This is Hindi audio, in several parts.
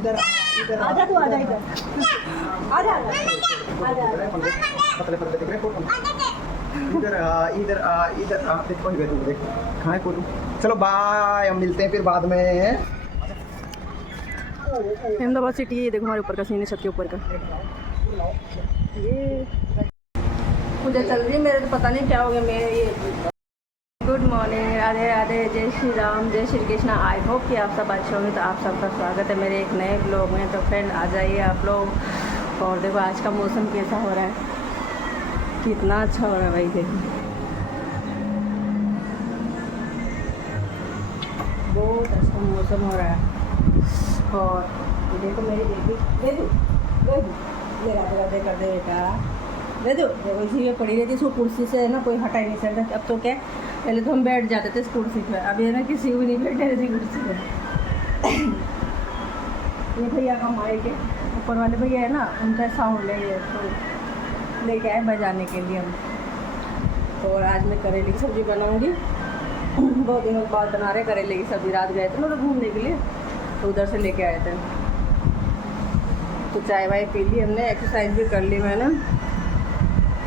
इधर इधर आजा तू, आजा इधर, आजा आजा पतले पतले दिख रहे फोटो इधर इधर इधर देखो इधर देख कहाँ है फोटो। चलो बाय, हम मिलते हैं फिर बाद में। अहमदाबाद सिटी, ये देखो हमारे ऊपर का सीन है, छत के ऊपर का। ये मुझे चल रही है मेरे, तो पता नहीं क्या हो गया मेरे ये। गुड मॉर्निंग, राधे राधे, जय श्री राम, जय श्री कृष्णा। आई होप कि आप सब अच्छे होंगे। तो आप सबका स्वागत है मेरे एक नए ब्लॉग में। तो फ्रेंड आ जाइए आप लोग। और देखो आज का मौसम कैसा हो रहा है, कितना अच्छा हो रहा है भाई। देखो बहुत अच्छा मौसम हो रहा है। और देखो मेरी बेबी, दे दो ले राधे राधे कर दे बेटा, दे दो। देखो इसी में पड़ी रहती है, इसको कुर्सी से है ना कोई हटा ही नहीं सकता। अब तो क्या, पहले तो हम बैठ जाते थे इस कुर्सी पे, अभी है ना किसी को भी नहीं बैठे रहती कुर्सी पे। ये भैया का माइक है, ऊपर वाले भैया है ना, उनका साउंड लेके आए बजाने के लिए हम। तो आज मैं करेले की सब्ज़ी बनाऊँगी। बहुत दिनों बाद बना रहे करेले की सब्ज़ी। रात गए थे ना घूमने के लिए, तो उधर से लेके आए थे। तो चाय वाय पी ली हमने, एक्सरसाइज भी कर ली मैंने।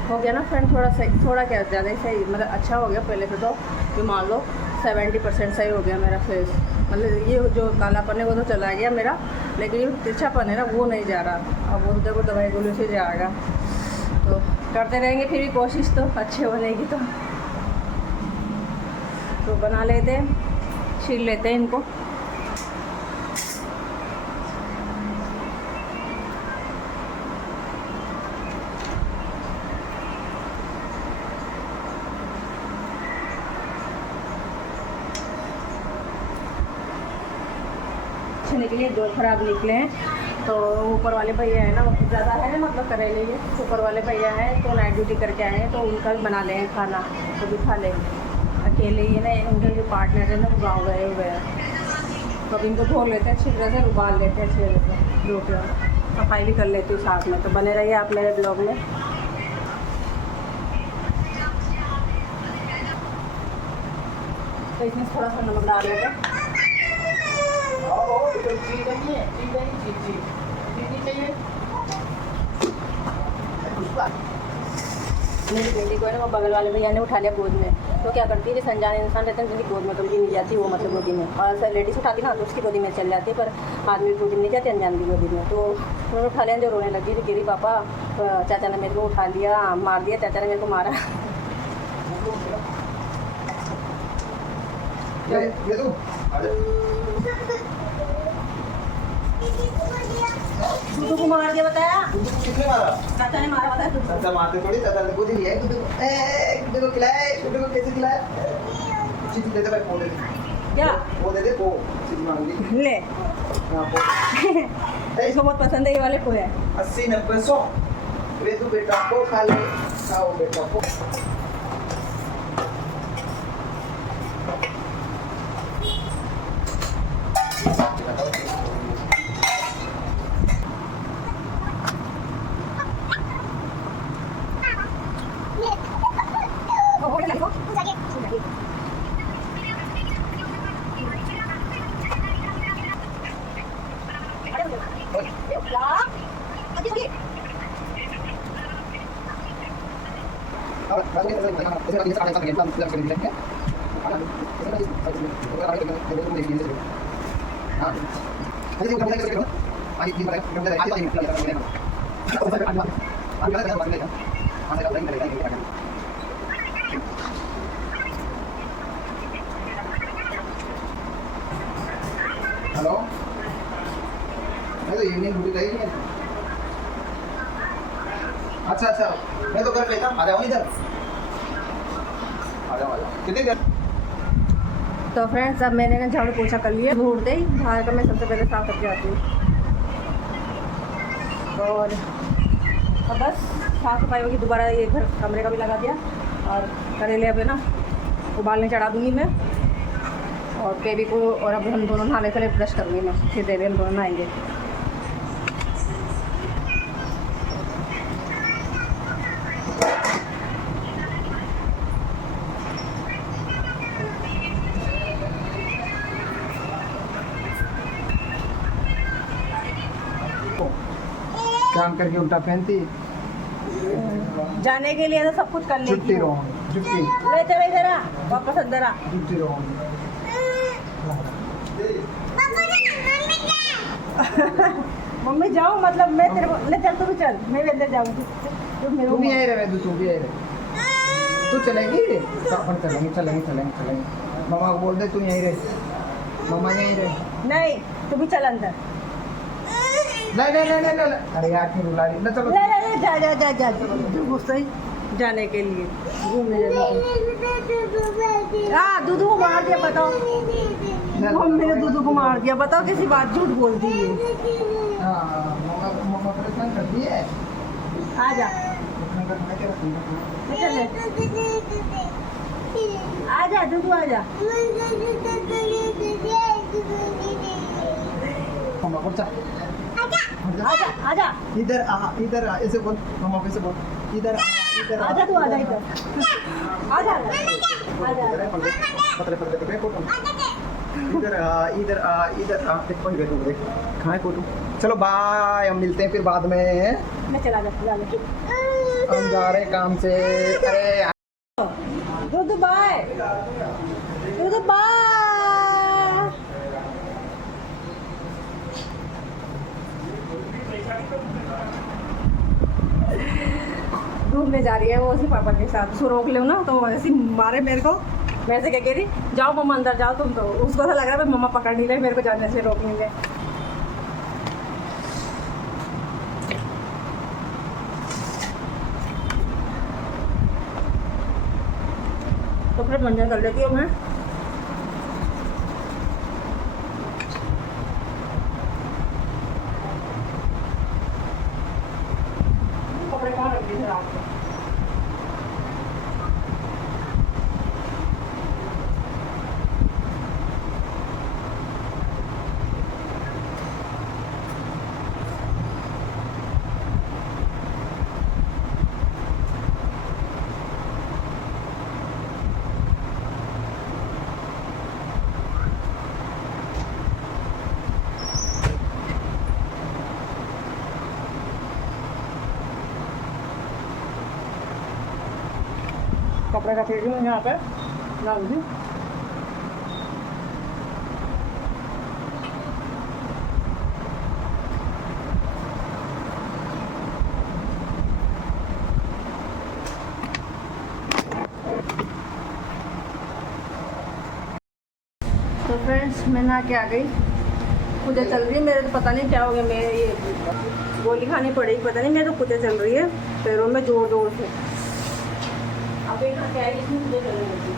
हो गया ना फ्रेंड, थोड़ा सही, थोड़ा क्या ज़्यादा ही सही, मतलब अच्छा हो गया पहले से। तो जो मान लो 70% सही हो गया मेरा फेस। मतलब ये जो कालापन है वो तो चला गया मेरा, लेकिन ये तिरछापन है ना वो नहीं जा रहा। अब वो देखो दवाई गोली से जाएगा। तो करते रहेंगे फिर भी कोशिश, तो अच्छे होने की। तो बना लेते हैं, छील लेते हैं इनको। निकले, दो खराब निकले हैं। तो ऊपर वाले भैया है ना, ज़्यादा है ना, मतलब करेले ये ऊपर वाले भैया हैं, तो नाइट ड्यूटी करके आए हैं, तो उनका भी बना लेंगे खाना, तो भी खा लेंगे। अकेले ही है ना, उनके जो पार्टनर है ना वो गाँव गए हुए हैं। तो अब इनको धो लेते हैं अच्छी तरह से, उबाल लेते हैं अच्छी तरह से, धो के सफाई भी कर लेती हूँ साथ में। तो बने रहिए आप मेरे ब्लॉग में। तो इसमें थोड़ा सा नमक डाल लेते हैं। मेरी बेटी को है ना वो बगल वाले भैया ने उठा लिया गोद में। तो क्या करती है, जैसे अनजान इंसान रहते हैं जिनकी गोद में कभी नहीं जाती, वो मतलब गोदी में, और ऐसा लेडीज उठाती ना तो उसकी गोदी में चल जाती है, पर आदमी की गोदी में नहीं जाती, अनजान की गोदी में। तो उन्होंने उठा लिया, जो रोने लगी, तो गिरी पापा, चाचा ने मेरे को उठा लिया, मार दिया, चाचा ने मेरे को मारा। दूधू को मार दिया बताया, किसने मारा? चाचा ने मारा बताया। चाचा मारते थोड़ी, चाचा ने खुद ही लिया दूध को खिलाए। दूध को कैसे खिलाया? चीज दे दे भाई, वो दे दे, क्या वो दे दे, वो चीज मांग ली ले। हां वो इसको बहुत पसंद है ये वाले पोहे। 80-90 100 वे तू बेटा को खा ले, खाओ बेटा को। हेलो, मैं तो इवनिंग ड्यूटी गई नहीं। अच्छा अच्छा, मैं तो कर लेता, आ जाओ इधर, आ जाओ कितनी देर। तो फ्रेंड्स अब मैंने ना झाड़ू पोछा कर लिया, घूरते ही बाहर का मैं सबसे पहले साफ करके आती हूँ। और अब बस साफ सफाई होगी, दोबारा ये घर कमरे का भी लगा दिया। और करेले अब है ना उबालने चढ़ा दूँगी मैं, और बेबी को, और अब हम दोनों नहाने के लिए ब्रश करूँगी मैं, फिर बेबी हम दोनों नहाएंगे। काम करके उल्टा पहनती जाने के लिए तो सब कुछ कर लेती छुट्टी हूँ। रहो छुट्टी ले चले जरा वापस अंदर आ। छुट्टी रहो मम्मी जाओ मतलब मैं तेरे को ले चल, तू भी चल, मैं भी अंदर जाऊंगी। तू मेरे तू को भी यहीं रहे तू भी यहीं रहे तू चलेगी तो अपन चलेंगे मामा को बोल दे तू यहीं रहे मामा यहीं रहे नहीं, तू भी चल अंदर। नहीं अरे यार क्यों रुला रही ना चलो ले जा तू गुस्सा ही जाने के लिए घूमने जाने के। हाँ दूधू को मार दिया बताओ, मम्मी ने दूधू को मार दिया बताओ, किसी बात झूठ बोलती है। हाँ मामा परेशान करती है आ जा चले, आ जा दूधू आ जा। मामा को चल आजा इधर आ ऐसे बोल मामा को ऐसे बोल इधर आजा तू आजा इधर आजा पतले दिख रहे फोटो इधर देखो ही तू देख कहाँ है फोटो। चलो बाय, हम मिलते हैं फिर बाद में। मैं चला जा हम जा रहे हैं काम से। अरे दूध बाय घूमने जा रही है वो उसी पापा के साथ। उसको रोक लो ना तो ऐसे मारे मेरे को। मैं से क्या कह रही, जाओ मम्मा अंदर जाओ तुम। तो उसको ऐसा लग रहा है मम्मा पकड़ नहीं रहे, मेरे को जाने से रोक नहीं रहे। तो फिर मंजन कर लेती हूँ मैं। कपड़े कहाँ रख दिए थे रात को? कपड़े रख रही हूँ यहाँ पे लाऊंगी। तो फ्रेंड्स मैं नहा के आ गई। पूजा चल रही है मेरे, तो पता नहीं क्या हो गया, मेरे ये गोली खानी पड़ेगी पता नहीं, मेरे तो पूजा चल रही है पैरों में जोर जोर से। अब एक क्या है इसमें पूजा चलने लगी।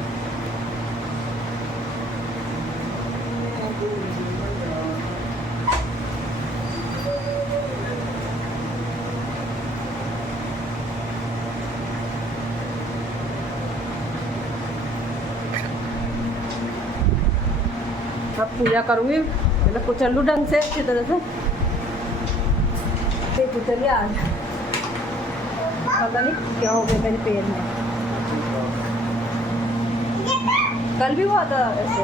अब पूजा करूँगी, मतलब कुचल लूँ ढंग से अच्छी तरह से। फिर कुचलिए आज पता नहीं क्या हो गया मेरे पैर में। कल भी हुआ था ऐसे,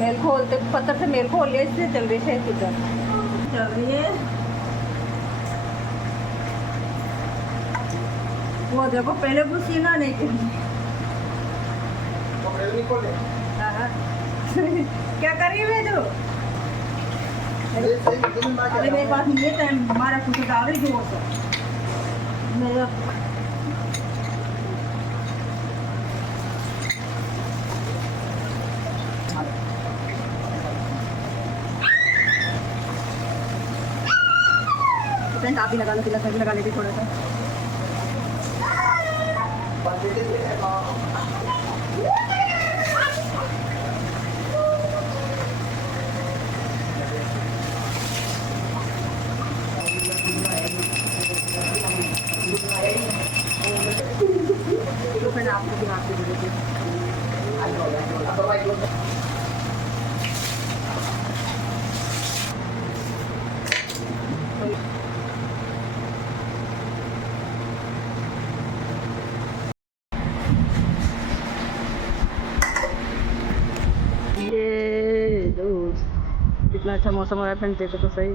मेल खोलते पत्थर से मेल खोल लिया, इसलिए चल रही है कुचल चल रही है। वो देखो पहले पसीना नहीं के क्या करी हुई जो अरे मेरे पास नहीं है टाइम, हमारा कुछ डाल रही जोर से मेरा। आप भी लगा लो, तिलक भी लगा लेती थोड़ा सा। तो फिर आपको भी हाथ दे देती। ये कितना अच्छा मौसम हो रहा है, फ्रेंड्स देखो तो सही।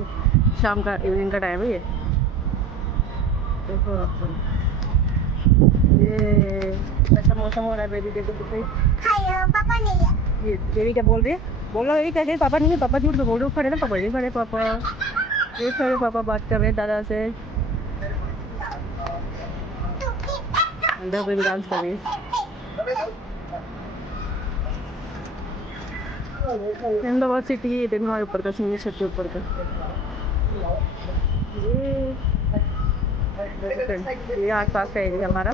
शाम का इवनिंग का टाइम है ये। देखो ये ऐसा मौसम हो रहा है। बेबी देखो तो पापा नहीं है। ये बेबी क्या बोल रही है? बोलो ये कहते पापा नहीं है, पापा झूठ तो बोल रहे हो। खड़े ना पापा, ये खड़े पापा, ये खड़े पापा बात कर रहे हैं दादा से। अंदर बेबी डांस कर रही है। अहमदाबाद सिटी है, देखो ऊपर का सीन, छत के ऊपर का ये आसपास का एरिया हमारा।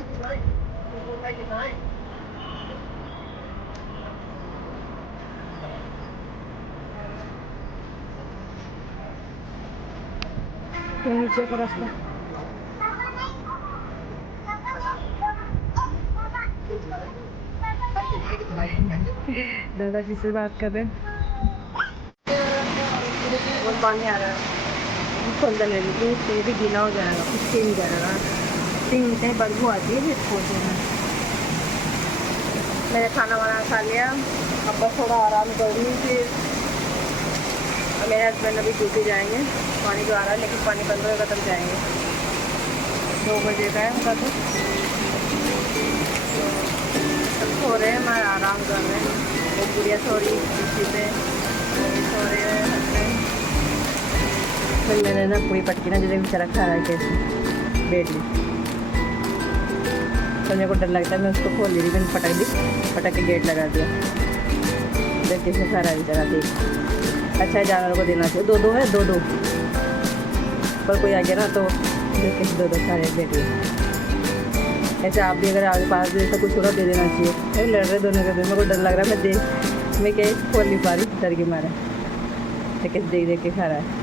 नीचे का रास्ता। दादा जी से बात कर रहे हैं। बहुत पानी आ रहा है, अंदर ले लीजिए, ये भी गीला हो जाएगा, इसके नहीं जाएगा। 3 मिनट बदबू आती है फिर खोलते हैं। मैंने खाना वाना खा लिया, अब बस थोड़ा आराम कर रही फिर। और मेरे हस्बैंड अभी ड्यूटी जाएंगे। पानी तो आ रहा है लेकिन पानी बंद होगा तब जाएंगे। 2 बजे का है उनका। तो सब सो रहे हैं, मैं आराम कर रहे हैं। वो गुड़िया सो रही इसी पे, सो रहे हैं हस्बैंड। फिर मैंने ना पूरी पटकी ना जैसे बेचारा खा रहा है कैसे बेड में, तो मेरे को डर लगता है। मैं उसको खोल ली, मैंने पटक के गेट लगा दिया। देख कैसे खा रहा है बेचारा, देख। अच्छा है, जानवर को देना चाहिए। 2-2 है, 2-2 पर कोई आ गया ना तो देख कैसे 2-2 खा रहे बेड में। ऐसे आप भी अगर आगे पास भी ऐसा कुछ थोड़ा दे देना चाहिए। अरे लड़ रहे दोनों के, मेरे को डर लग रहा है। मैं क्या खोल नहीं पा रही डर के मारे। कैसे देख के खा रहा है।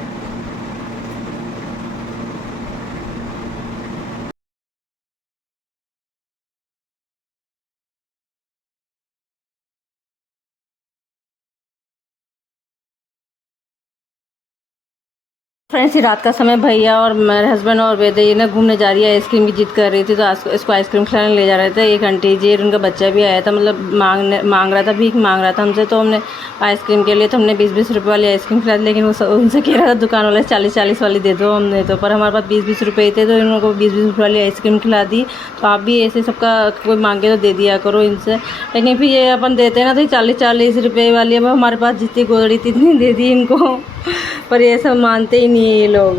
फ्रेंड्स, ये रात का समय भैया और मेरे हस्बैंड और बेटे ये ना घूमने जा रही है। आइसक्रीम की जिद कर रही थी तो इसको आइसक्रीम खिलाने ले जा रहे थे। एक आंटी जी उनका बच्चा भी आया था, मतलब मांग रहा था, भीख मांग रहा था हमसे। तो हमने आइसक्रीम के लिए तो हमने 20-20 रुपये वाली आइसक्रीम खिला दी। लेकिन वो उनसे कह रहा था दुकान वाले 40-40 वाली दे दो हमने तो, पर हमारे पास 20-20 रुपये थे तो इन लोगों को 20-20 रुपये वाली आइसक्रीम खिला दी। तो आप भी ऐसे सबका कोई मांगे तो दे दिया करो इनसे। लेकिन फिर ये अपन देते हैं ना तो 40-40 रुपये वाली, अब हमारे पास जितनी गोदड़ी थी इतनी दे दी इनको। पर ये सब मानते ही नहीं है ये लोग।